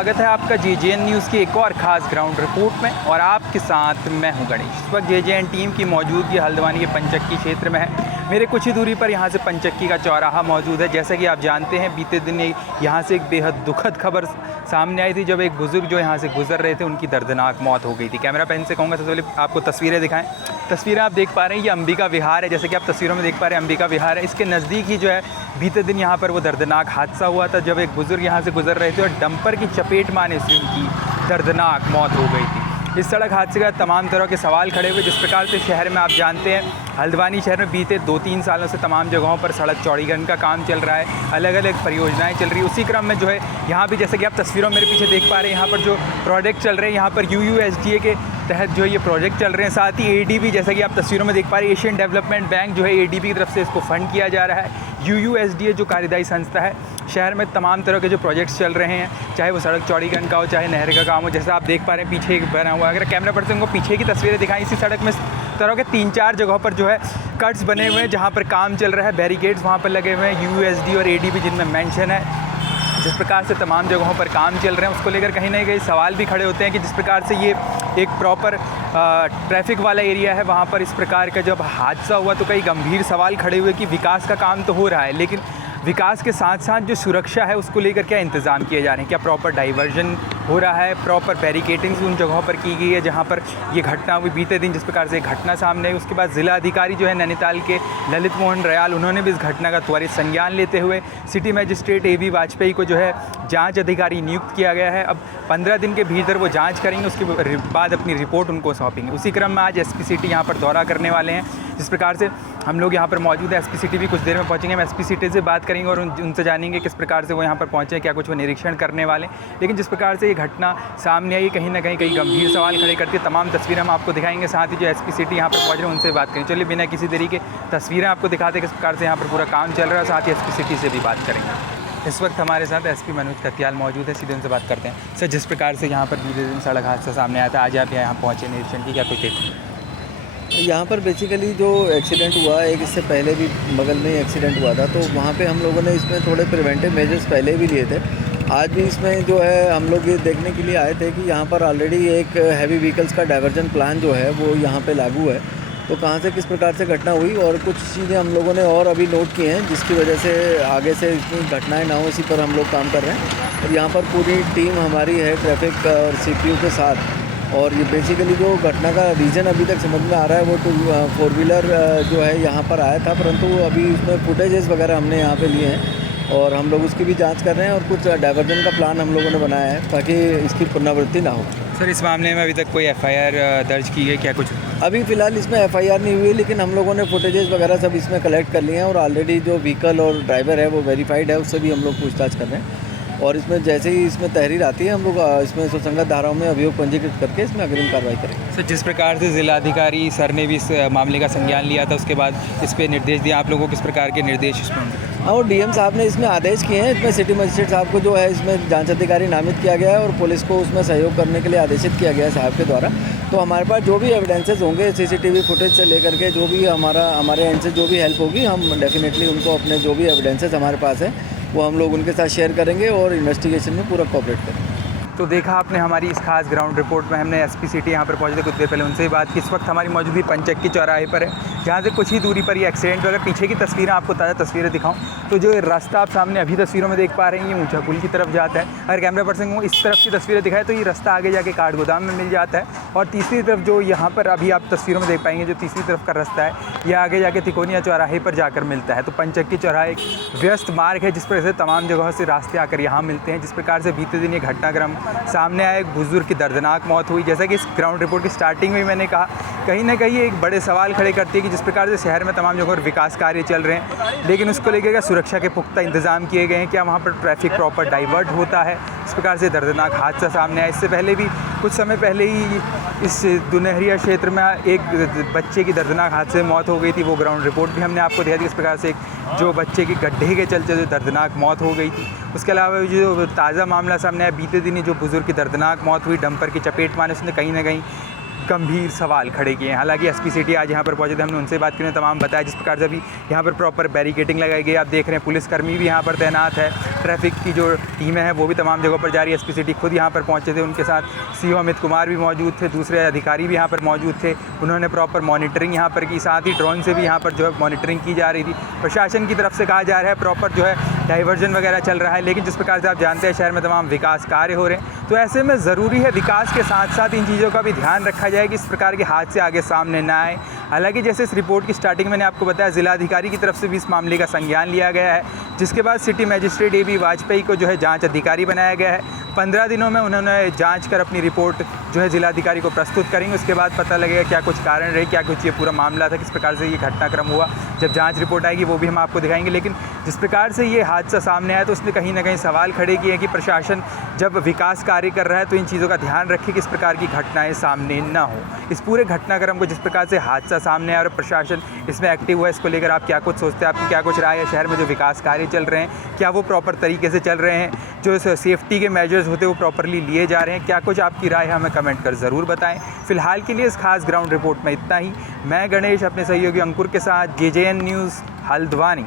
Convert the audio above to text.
स्वागत है आपका जेजेएन न्यूज़ की एक और ख़ास ग्राउंड रिपोर्ट में और आपके साथ मैं हूं गणेश। इस वक्त जेजेएन टीम की मौजूदगी हल्द्वानी के पंचक्की क्षेत्र में है। मेरे कुछ ही दूरी पर यहां से पंचक्की का चौराहा मौजूद है। जैसा कि आप जानते हैं, बीते दिन यहां से एक बेहद दुखद खबर सामने आई थी, जब एक बुज़ुर्ग जो यहाँ से गुजर रहे थे उनकी दर्दनाक मौत हो गई थी। कैमरा पेन से कहूँगा सबसे पहले आपको तस्वीरें दिखाएं। तस्वीरें आप देख पा रहे हैं, ये अंबिका विहार है। जैसे कि आप तस्वीरों में देख पा रहे हैं, अंबिका विहार है। इसके नज़दीक ही जो है बीते दिन यहाँ पर वो दर्दनाक हादसा हुआ था, जब एक बुज़ुर्ग यहाँ से गुजर रहे थे और डंपर की चपेट में आने से उनकी दर्दनाक मौत हो गई थी। इस सड़क हादसे का तमाम तरह के सवाल खड़े हुए। जिस प्रकार से शहर में आप जानते हैं, हल्द्वानी शहर में बीते 2-3 सालों से तमाम जगहों पर सड़क चौड़ीकरण का काम चल रहा है, अलग अलग परियोजनाएं चल रही है। उसी क्रम में जो है यहाँ भी, जैसे कि आप तस्वीरों में मेरे पीछे देख पा रहे हैं, यहाँ पर जो प्रोजेक्ट चल रहे हैं, यहाँ पर UUSDA के तहत जो ये प्रोजेक्ट चल रहे हैं। साथ ही ADB, जैसा कि आप तस्वीरों में देख पा रहे हैं, एशियन डेवलपमेंट बैंक जो है ADB की तरफ से इसको फंड किया जा रहा है। UUSDA जो कार्यदायी संस्था है, शहर में तमाम तरह के जो प्रोजेक्ट्स चल रहे हैं, चाहे वो सड़क चौड़ीकरण का हो, चाहे नहर का काम हो। जैसा आप देख पा रहे हैं पीछे एक बना हुआ, अगर कैमरा पर्सन को पीछे की तस्वीरें दिखाएं, इसी सड़क में तरह के 3-4 जगहों पर जो है कट्स बने हुए हैं जहाँ पर काम चल रहा है। बैरिकेड्स वहाँ पर लगे हुए हैं, UUSDA और ADB जिनमें मेंशन है। जिस प्रकार से तमाम जगहों पर काम चल रहे हैं, उसको लेकर कहीं ना कहीं सवाल भी खड़े होते हैं कि जिस प्रकार से ये एक प्रॉपर ट्रैफिक वाला एरिया है, वहाँ पर इस प्रकार का जब हादसा हुआ तो कई गंभीर सवाल खड़े हुए कि विकास का काम तो हो रहा है, लेकिन विकास के साथ साथ जो सुरक्षा है उसको लेकर क्या इंतज़ाम किए जा रहे हैं, क्या प्रॉपर डाइवर्जन हो रहा है, प्रॉपर बैरिकेटिंग्स उन जगहों पर की गई है जहाँ पर ये घटना हुई बीते दिन। जिस प्रकार से एक घटना सामने आई, उसके बाद ज़िला अधिकारी जो है नैनीताल के ललित मोहन रयाल, उन्होंने भी इस घटना का त्वरित संज्ञान लेते हुए सिटी मजिस्ट्रेट AB वाजपेयी को जो है जांच अधिकारी नियुक्त किया गया है। अब 15 दिन के भीतर वो जांच करेंगे, उसके बाद अपनी रिपोर्ट उनको सौंपेंगे। उसी क्रम में आज SP सिटी यहाँ पर दौरा करने वाले हैं। जिस प्रकार से हम लोग यहाँ पर मौजूद है, SP सिटी भी कुछ देर में पहुँचेंगे। हम SP सिटी से बात करेंगे और उनसे जानेंगे किस प्रकार से वो यहाँ पर पहुँचे, क्या कुछ वो निरीक्षण करने वाले। लेकिन जिस प्रकार से ये घटना सामने आई, कहीं ना कहीं कई गंभीर सवाल खड़े करती है। तमाम तस्वीरें हम आपको दिखाएंगे, साथ ही जो SP सिटी यहाँ पर पहुँच रहे हैं उनसे बात करेंगे। चलिए बिना किसी देरी के तस्वीरें आपको दिखाते हैं किस प्रकार से यहाँ पर पूरा काम चल रहा है, साथ ही SP सिटी से भी बात करेंगे। इस वक्त हमारे साथ SP मनोज कत्याल मौजूद है, सीधे उनसे बात करते हैं। सर, जिस प्रकार से यहाँ पर बीते दिन सड़क हादसा सामने आया था, आज आप यहाँ पहुँचे निरीक्षण की, क्या कुछ देखते? यहाँ पर बेसिकली जो एक्सीडेंट हुआ, एक इससे पहले भी बगल में ही एक्सीडेंट हुआ था, तो वहाँ पे हम लोगों ने इसमें थोड़े प्रिवेंटिव मेजर्स पहले भी लिए थे। आज भी इसमें जो है हम लोग ये देखने के लिए आए थे कि यहाँ पर ऑलरेडी एक हैवी व्हीकल्स का डाइवर्जन प्लान जो है वो यहाँ पे लागू है, तो कहाँ से किस प्रकार से घटना हुई और कुछ चीज़ें हम लोगों ने और अभी नोट की हैं, जिसकी वजह से आगे से इतनी घटनाएँ ना हो, इसी पर हम लोग काम कर रहे हैं। और यहाँ पर पूरी टीम हमारी है ट्रैफिक और CPU के साथ। और ये बेसिकली जो घटना का रीज़न अभी तक समझ में आ रहा है, वो 4 व्हीलर जो है यहाँ पर आया था, परंतु अभी उसमें फुटेजेस वगैरह हमने यहाँ पे लिए हैं और हम लोग उसकी भी जांच कर रहे हैं और कुछ डाइवर्जन का प्लान हम लोगों ने बनाया है ताकि इसकी पुनरावृत्ति ना हो। सर, इस मामले में अभी तक कोई FIR दर्ज की है क्या? कुछ अभी फ़िलहाल इसमें FIR नहीं हुई, लेकिन हम लोगों ने फुटेजेस वगैरह सब इसमें कलेक्ट कर लिए हैं और ऑलरेडी जो व्हीकल और ड्राइवर है वो वेरीफाइड है, उससे भी हम लोग पूछताछ कर रहे हैं। और इसमें जैसे ही इसमें तहरीर आती है, हम लोग इसमें सुसंगत धाराओं में अभियोग पंजीकृत करके इसमें अग्रिम कार्रवाई करेंगे। सर, जिस प्रकार से जिलाधिकारी सर ने भी इस मामले का संज्ञान लिया था, उसके बाद इस पर निर्देश दिया, आप लोगों को किस प्रकार के निर्देश इसमें? और DM साहब ने इसमें आदेश किए हैं। इसमें सिटी मजिस्ट्रेट साहब को जो है इसमें जांच अधिकारी नामित किया गया है और पुलिस को उसमें सहयोग करने के लिए आदेशित किया गया है साहब के द्वारा। तो हमारे पास जो भी एविडेंसेस होंगे, CCTV फुटेज से लेकर के जो भी हमारे एंड से जो भी हेल्प होगी, हम डेफिनेटली उनको अपने जो भी एविडेंसेस हमारे पास है वो हम लोग उनके साथ शेयर करेंगे और इन्वेस्टिगेशन में पूरा कोऑपरेट करेंगे। तो देखा आपने हमारी इस खास ग्राउंड रिपोर्ट में, हमने SP सिटी यहाँ पर पहुँचे थे कुछ देर पहले, उनसे ही बात की। इस वक्त हमारी मौजूदगी पंचक्की चौराहे पर है, जहाँ से कुछ ही दूरी पर ये एक्सीडेंट। अगर पीछे की तस्वीरें आपको ताज़ा तस्वीरें दिखाऊं तो जो रास्ता आप सामने अभी तस्वीरों में देख पा रहे हैं, ये ऊंचा पुल की तरफ जाता है। अगर कैमरा पर्सन को इस तरफ की तस्वीरें दिखाएं तो ये रास्ता आगे जाके काठ गोदाम में मिल जाता है, और तीसरी तरफ जो यहाँ पर अभी आप तस्वीरों में देख पाएंगे, जो तीसरी तरफ का रास्ता है, ये आगे जाके तिकोनिया चौराहे पर जाकर मिलता है। तो पंचक्की चौराहा एक व्यस्त मार्ग है जिस पर से तमाम जगहों से रास्ते आकर यहाँ मिलते हैं। जिस प्रकार से बीते दिन ये घटनाक्रम सामने आया, बुजुर्ग की दर्दनाक मौत हुई। जैसा कि इस ग्राउंड रिपोर्ट की स्टार्टिंग में मैंने कहा, कहीं ना कहीं एक बड़े सवाल खड़े करती है कि जिस प्रकार से शहर में तमाम जगहों पर विकास कार्य चल रहे हैं, लेकिन उसको लेकर क्या सुरक्षा के पुख्ता इंतजाम किए गए हैं, क्या वहाँ पर ट्रैफिक प्रॉपर डाइवर्ट होता है? इस प्रकार से दर्दनाक हादसा सामने आया। इससे पहले भी कुछ समय पहले ही इस दुनहरिया क्षेत्र में एक बच्चे की दर्दनाक हादसे में मौत हो गई थी, वो ग्राउंड रिपोर्ट भी हमने आपको दिया थी। इस प्रकार से जो बच्चे की गड्ढे के चलते जो दर्दनाक मौत हो गई थी। उसके अलावा जो ताज़ा मामला सामने आया, बीते दिन ही जो बुज़ुर्ग की दर्दनाक मौत हुई डंपर की चपेट में आने से, कहीं ना कहीं गंभीर सवाल खड़े किए हैं। हालांकि एसपी सिटी आज यहाँ पर पहुँचे थे, हमने उनसे बात की, तमाम बताया जिस प्रकार से अभी यहाँ पर प्रॉपर बैरिकेडिंग लगाई गई है। आप देख रहे हैं पुलिसकर्मी भी यहाँ पर तैनात है, ट्रैफिक की जो टीमें हैं वो भी तमाम जगहों पर जा रही है। एसपी सिटी खुद यहाँ पर पहुँचे थे, उनके साथ सीओ अमित कुमार भी मौजूद थे, दूसरे अधिकारी भी यहाँ पर मौजूद थे। उन्होंने प्रॉपर मॉनिटरिंग यहाँ पर की, साथ ही ड्रोन से भी यहाँ पर जो है मॉनिटरिंग की जा रही थी। प्रशासन की तरफ से कहा जा रहा है प्रॉपर जो है डाइवर्जन वगैरह चल रहा है, लेकिन जिस प्रकार से आप जानते हैं शहर में तमाम विकास कार्य हो रहे हैं, तो ऐसे में ज़रूरी है विकास के साथ साथ इन चीज़ों का भी ध्यान रखा जाए कि इस प्रकार के हादसे आगे सामने ना आए। हालांकि जैसे इस रिपोर्ट की स्टार्टिंग मैंने आपको बताया, जिलाधिकारी की तरफ से भी इस मामले का संज्ञान लिया गया है, जिसके बाद सिटी मजिस्ट्रेट AB वाजपेयी को जो है जांच अधिकारी बनाया गया है। 15 दिनों में उन्होंने जांच कर अपनी रिपोर्ट जो है जिलाधिकारी को प्रस्तुत करेंगे। उसके बाद पता लगेगा क्या कुछ कारण रहे, क्या कुछ ये पूरा मामला था, किस प्रकार से ये घटनाक्रम हुआ। जब जांच रिपोर्ट आएगी वो भी हम आपको दिखाएंगे। लेकिन जिस प्रकार से ये हादसा सामने आया तो उसने कहीं ना कहीं सवाल खड़े किए कि प्रशासन जब विकास कार्य कर रहा है तो इन चीज़ों का ध्यान रखे कि इस प्रकार की घटनाएं सामने ना हो। इस पूरे घटनाक्रम को जिस प्रकार से हादसा सामने आया और प्रशासन इसमें एक्टिव हुआ, इसको लेकर आप क्या कुछ सोचते हैं? आपकी क्या कुछ राय है? शहर में जो विकास कार्य चल रहे हैं क्या वो प्रॉपर तरीके से चल रहे हैं? जो सेफ्टी के मेजर्स होते हैं वो प्रॉपरली लिए जा रहे हैं? क्या कुछ आपकी राय है हमें कमेंट कर ज़रूर बताएं। फिलहाल के लिए इस खास ग्राउंड रिपोर्ट में इतना ही। मैं गणेश अपने सहयोगी अंकुर के साथ, JJN न्यूज़ हल्द्वानी।